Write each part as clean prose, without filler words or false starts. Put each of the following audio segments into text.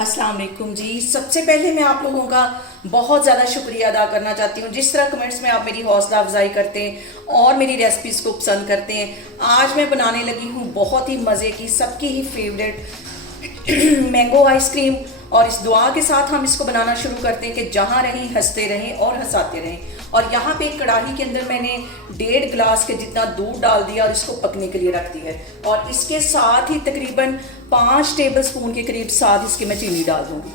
अस्सलाम वालेकुम जी। सबसे पहले मैं आप लोगों का बहुत ज़्यादा शुक्रिया अदा करना चाहती हूँ जिस तरह कमेंट्स में आप मेरी हौसला अफजाई करते हैं और मेरी रेसिपीज़ को पसंद करते हैं। आज मैं बनाने लगी हूँ बहुत ही मज़े की, सबकी ही फेवरेट मैंगो आइसक्रीम। और इस दुआ के साथ हम इसको बनाना शुरू करते हैं कि जहाँ रहें हंसते रहें और हंसाते रहें। और यहाँ पे एक कढ़ाई के अंदर मैंने 1.5 गिलास के जितना दूध डाल दिया और इसको पकने के लिए रख दिया है। और इसके साथ ही तकरीबन 5 टेबल स्पून के करीब साथ इसके मैं चीनी डाल दूँगी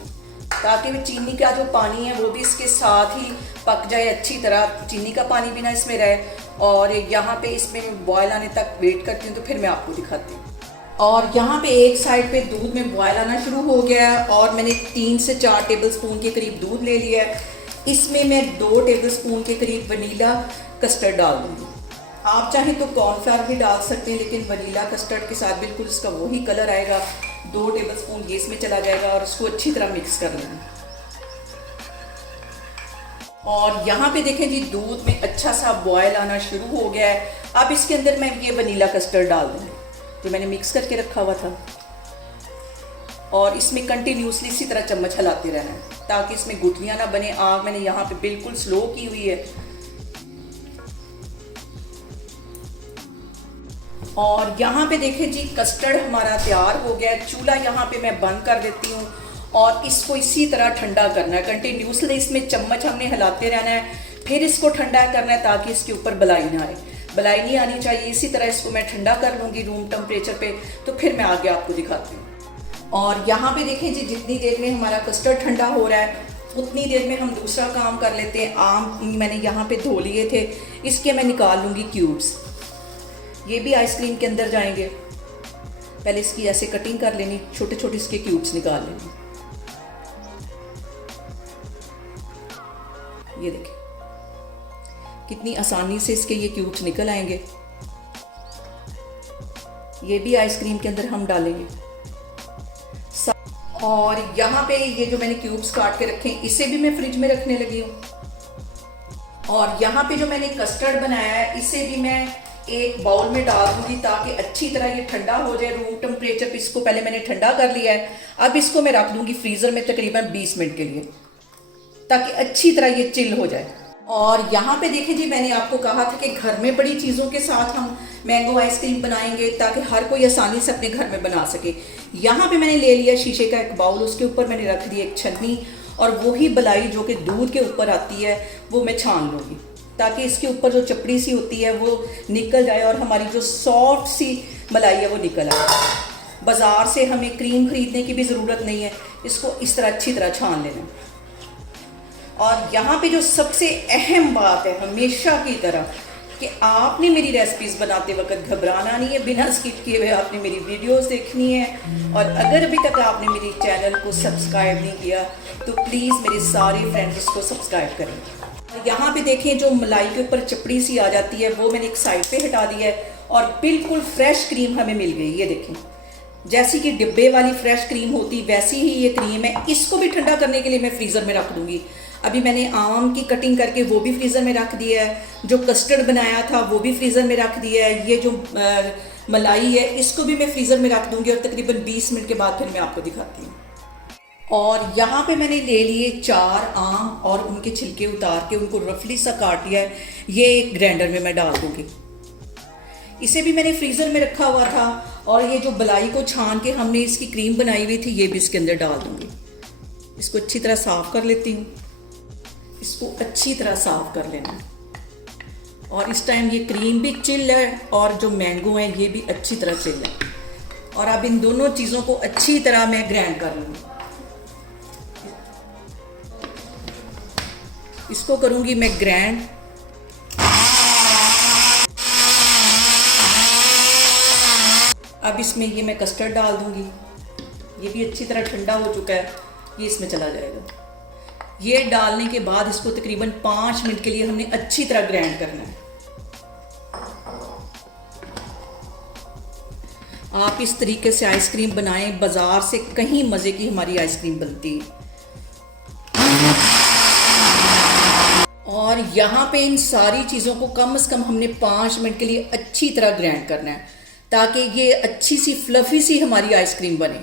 ताकि वो चीनी का जो पानी है वो भी इसके साथ ही पक जाए अच्छी तरह, चीनी का पानी भी ना इसमें रहे। और यहाँ पे इसमें बॉयल आने तक वेट करती हूँ तो फिर मैं आपको दिखाती हूँ। और यहाँ पे एक साइड पे दूध में बॉयल आना शुरू हो गया है और मैंने 3 से 4 टेबल स्पून के करीब दूध ले लिया है। इसमें मैं 2 टेबल स्पून के करीब वनीला कस्टर्ड डाल दूँगी। आप चाहें तो कॉर्नफ्लावर भी डाल सकते हैं, लेकिन वनीला कस्टर्ड के साथ बिल्कुल इसका वही कलर आएगा। 2 टेबल स्पून ये इसमें चला जाएगा और इसको अच्छी तरह मिक्स कर लेना। और यहाँ पे देखें जी, दूध में अच्छा सा बॉयल आना शुरू हो गया है। अब इसके अंदर मैं ये वनीला कस्टर्ड डाल दूँगी जो मैंने मिक्स करके रखा हुआ था। और इसमें कंटिन्यूसली इसी तरह चम्मच हिलाते रहना है ताकि इसमें गुठलियाँ ना बने। आग मैंने यहाँ पे बिल्कुल स्लो की हुई है। और यहाँ पे देखें जी, कस्टर्ड हमारा तैयार हो गया है। चूल्हा यहाँ पे मैं बंद कर देती हूँ और इसको इसी तरह ठंडा करना है। कंटिन्यूसली इसमें चम्मच हमने हिलाते रहना है, फिर इसको ठंडा करना है ताकि इसके ऊपर बलाई ना आए। बलाई नहीं आनी चाहिए। इसी तरह इसको मैं ठंडा कर लूँगी रूम टेम्परेचर पे, तो फिर मैं आगे आपको दिखाती हूँ। और यहाँ पे देखें जी, जितनी देर में हमारा कस्टर्ड ठंडा हो रहा है उतनी देर में हम दूसरा काम कर लेते हैं। आम मैंने यहाँ पे धो लिए थे, इसके मैं निकाल लूँगी क्यूब्स। ये भी आइसक्रीम के अंदर जाएंगे। पहले इसकी ऐसे कटिंग कर लेनी, छोटे छोटे इसके क्यूब्स निकाल लेने। ये देखें कितनी आसानी से इसके ये क्यूब्स निकल आएंगे। ये भी आइसक्रीम के अंदर हम डालेंगे। और यहाँ पे ये जो मैंने क्यूब्स काट के रखे हैं इसे भी मैं फ्रिज में रखने लगी हूँ। और यहाँ पे जो मैंने कस्टर्ड बनाया है इसे भी मैं एक बाउल में डाल दूंगी ताकि अच्छी तरह ये ठंडा हो जाए रूम टेम्परेचर पे। इसको पहले मैंने ठंडा कर लिया है। अब इसको मैं रख दूंगी फ्रीजर में तकरीबन 20 मिनट के लिए ताकि अच्छी तरह ये चिल हो जाए। और यहाँ पे देखें जी, मैंने आपको कहा था कि घर में बड़ी चीज़ों के साथ हम मैंगो आइसक्रीम बनाएंगे ताकि हर कोई आसानी से अपने घर में बना सके। यहाँ पे मैंने ले लिया शीशे का एक बाउल, उसके ऊपर मैंने रख दी एक छन्नी और वही बलाई जो कि दूध के ऊपर आती है वो मैं छान लूँगी ताकि इसके ऊपर जो चपड़ी सी होती है वो निकल जाए और हमारी जो सॉफ्ट सी मलाई है वो निकल आए। बाज़ार से हमें क्रीम खरीदने की भी ज़रूरत नहीं है, इसको इस तरह अच्छी तरह छान लेना। और यहाँ पे जो सबसे अहम बात है हमेशा की तरह कि आपने मेरी रेसिपीज़ बनाते वक्त घबराना नहीं है, बिना स्किप किए हुए आपने मेरी वीडियोस देखनी है। और अगर अभी तक आपने मेरे चैनल को सब्सक्राइब नहीं किया तो प्लीज़ मेरे सारे फ्रेंड्स को सब्सक्राइब करें। और यहाँ पे देखें जो मलाई के ऊपर चपड़ी सी आ जाती है वो मैंने एक साइड पे हटा दिया है और बिल्कुल फ्रेश क्रीम हमें मिल गई। ये देखें, जैसी कि डिब्बे वाली फ्रेश क्रीम होती वैसी ही ये क्रीम है। इसको भी ठंडा करने के लिए मैं फ्रीज़र में रख दूँगी। अभी मैंने आम की कटिंग करके वो भी फ्रीज़र में रख दिया है, जो कस्टर्ड बनाया था वो भी फ्रीज़र में रख दिया है। ये जो मलाई है इसको भी मैं फ्रीज़र में रख दूँगी और तकरीबन 20 मिनट के बाद फिर मैं आपको दिखाती हूँ। और यहाँ पे मैंने ले लिए 4 आम और उनके छिलके उतार के उनको रफली सा काट लिया है। ये एक ग्राइंडर में मैं डाल दूँगी। इसे भी मैंने फ्रीज़र में रखा हुआ था। और ये जो बलाई को छान के हमने इसकी क्रीम बनाई हुई थी ये भी इसके अंदर डाल दूँगी। इसको अच्छी तरह साफ़ कर लेती हूँ। इसको अच्छी तरह साफ़ कर लेना। और इस टाइम ये क्रीम भी चिल है और जो मैंगो है ये भी अच्छी तरह चिल है। और अब इन दोनों चीज़ों को अच्छी तरह मैं ग्राइंड कर लूँगी। इसको करूँगी मैं ग्राइंड। अब इसमें ये मैं कस्टर्ड डाल दूँगी। ये भी अच्छी तरह ठंडा हो चुका है, ये इसमें चला जाएगा। ये डालने के बाद इसको तकरीबन 5 मिनट के लिए हमने अच्छी तरह ग्राइंड करना है। आप इस तरीके से आइसक्रीम बनाएं, बाजार से कहीं मज़े की हमारी आइसक्रीम बनती है। और यहाँ पे इन सारी चीज़ों को कम से कम हमने 5 मिनट के लिए अच्छी तरह ग्राइंड करना है ताकि ये अच्छी सी फ्लफ़ी सी हमारी आइसक्रीम बने।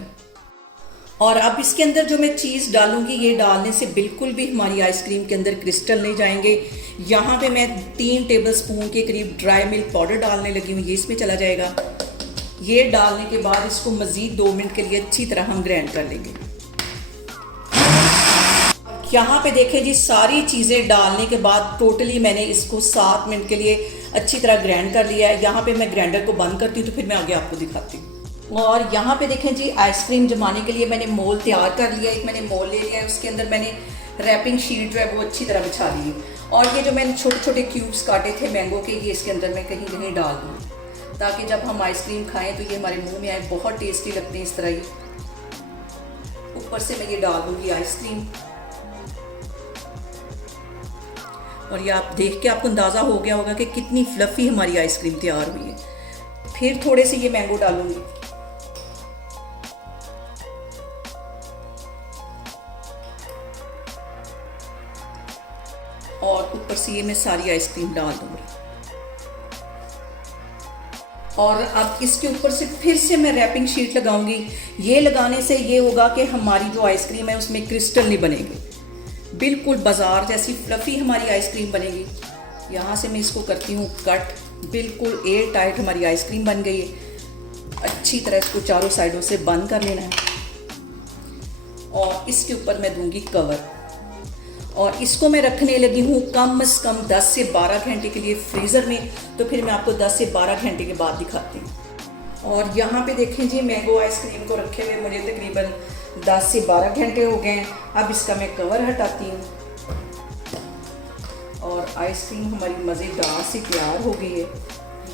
और अब इसके अंदर जो मैं चीज़ डालूंगी, ये डालने से बिल्कुल भी हमारी आइसक्रीम के अंदर क्रिस्टल नहीं जाएंगे। यहाँ पे मैं 3 टेबलस्पून के करीब ड्राई मिल्क पाउडर डालने लगी हूँ, ये इसमें चला जाएगा। ये डालने के बाद इसको मज़ीद 2 मिनट के लिए अच्छी तरह हम ग्राइंड कर लेंगे। यहाँ पे देखें जी, सारी चीज़ें डालने के बाद टोटली मैंने इसको 7 मिनट के लिए अच्छी तरह ग्राइंड कर लिया है। यहाँ पे मैं ग्राइंडर को बंद करती हूँ तो फिर मैं आगे आपको दिखाती हूँ। और यहाँ पे देखें जी, आइसक्रीम जमाने के लिए मैंने मोल तैयार कर लिया है। एक मैंने मोल ले लिया है, उसके अंदर मैंने रैपिंग शीट जो है वो अच्छी तरह बिछा ली है। और ये जो मैंने छोटे छोटे क्यूब्स काटे थे मैंगो के, ये इसके अंदर मैं कहीं कहीं डाल दूँ ताकि जब हम आइसक्रीम खाएं तो ये हमारे मुंह में आए। बहुत टेस्टी लगते हैं इस तरह। ये ऊपर से मैं ये डाल दूँगी आइसक्रीम। और ये आप देख के आपको अंदाज़ा हो गया होगा कि कितनी फ्लफ़ी हमारी आइसक्रीम तैयार हुई है। फिर थोड़े से ये मैंगो डालूंगी और ऊपर से ये मैं सारी आइसक्रीम डाल दूंगी। और अब इसके ऊपर से फिर से मैं रैपिंग शीट लगाऊंगी। ये लगाने से ये होगा कि हमारी जो आइसक्रीम है उसमें क्रिस्टल नहीं बनेंगे, बिल्कुल बाजार जैसी फ्लफ़ी हमारी आइसक्रीम बनेगी। यहाँ से मैं इसको करती हूँ कट। बिल्कुल एयर टाइट हमारी आइसक्रीम बन गई है। अच्छी तरह इसको चारों साइडों से बंद कर लेना है और इसके ऊपर मैं दूंगी कवर। और इसको मैं रखने लगी हूँ कम से कम 10 से 12 घंटे के लिए फ्रीज़र में। तो फिर मैं आपको 10 से 12 घंटे के बाद दिखाती हूँ। और यहाँ पे देखें जी, मैंगो आइसक्रीम को रखे हुए मुझे तकरीबन 10 से 12 घंटे हो गए हैं। अब इसका मैं कवर हटाती हूँ और आइसक्रीम हमारी मज़ेदार सी तैयार हो गई है।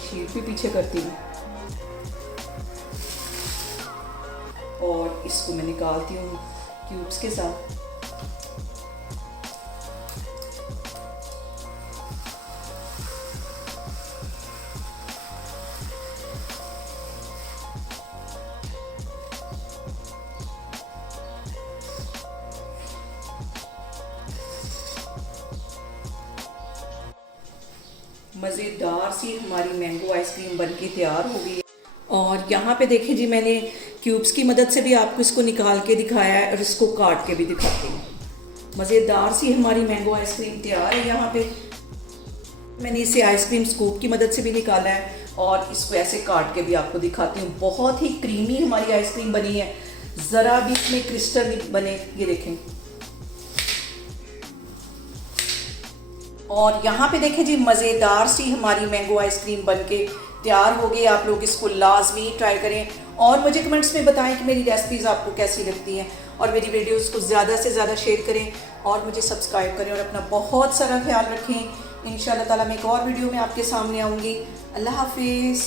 शीट भी पीछे करती हूँ और इसको मैं निकालती हूँ क्यूब्स के साथ। मज़ेदार सी हमारी मैंगो आइसक्रीम बनके तैयार हो गई है। और यहाँ पे देखें जी, मैंने क्यूब्स की मदद से भी आपको इसको निकाल के दिखाया है और इसको काट के भी दिखाती हूँ। मज़ेदार सी हमारी मैंगो आइसक्रीम तैयार है। यहाँ पे मैंने इसे आइसक्रीम स्कूप की मदद से भी निकाला है और इसको ऐसे काट के भी आपको दिखाती हूँ। बहुत ही क्रीमी हमारी आइसक्रीम बनी है, ज़रा भी इसमें क्रिस्टल नहीं बने, ये देखें। और यहाँ पे देखें जी, मज़ेदार सी हमारी मैंगो आइसक्रीम बनके तैयार हो गई। आप लोग इसको लाजमी ट्राई करें और मुझे कमेंट्स में बताएं कि मेरी रेसिपीज़ आपको कैसी लगती हैं। और मेरी वीडियोस को ज़्यादा से ज़्यादा शेयर करें और मुझे सब्सक्राइब करें और अपना बहुत सारा ख्याल रखें। इंशाल्लाह ताला मैं एक और वीडियो में आपके सामने आऊँगी। अल्लाह हाफिज़।